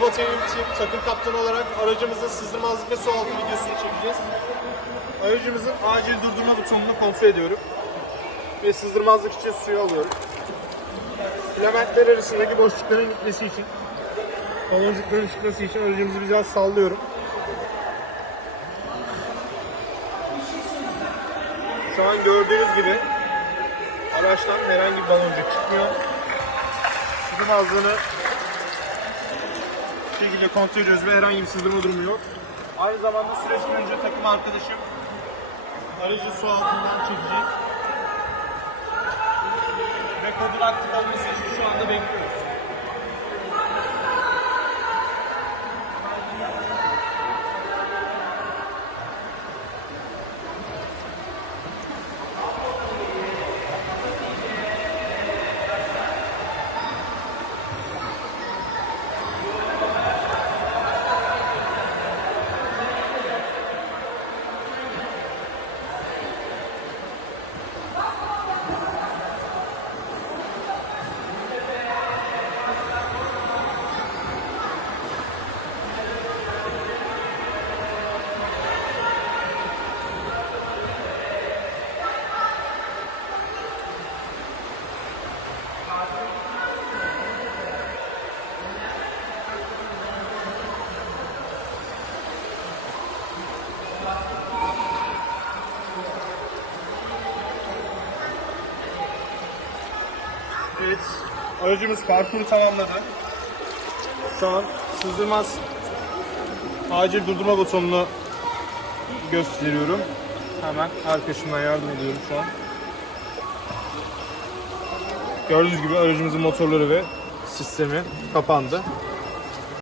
Mustafa Terim Team takım kaptanı olarak aracımızın sızdırmazlık ve su altı videosunu çekeceğiz. Aracımızın acil durdurma butonunu kontrol ediyorum. Ve sızdırmazlık için suyu alıyorum. Filamentler arasındaki boşlukların gitmesi için, baloncukların çıkması için aracımızı biraz sallıyorum. Şu an gördüğünüz gibi araçtan herhangi bir baloncuk çıkmıyor. Sızdırmazlığını şekilde kontrol ediyoruz ve herhangi bir sızdırma durumu yok. Aynı zamanda süreç boyunca takım arkadaşım aracı su altından çekecek. Ve kodun aktif olması için şu anda bekliyoruz. Evet, aracımız parkuru tamamladı. Şu an sızdırmaz acil durdurma butonunu gösteriyorum. Hemen arkadaşımdan yardım ediyorum şu an. Gördüğünüz gibi aracımızın motorları ve sistemi kapandı.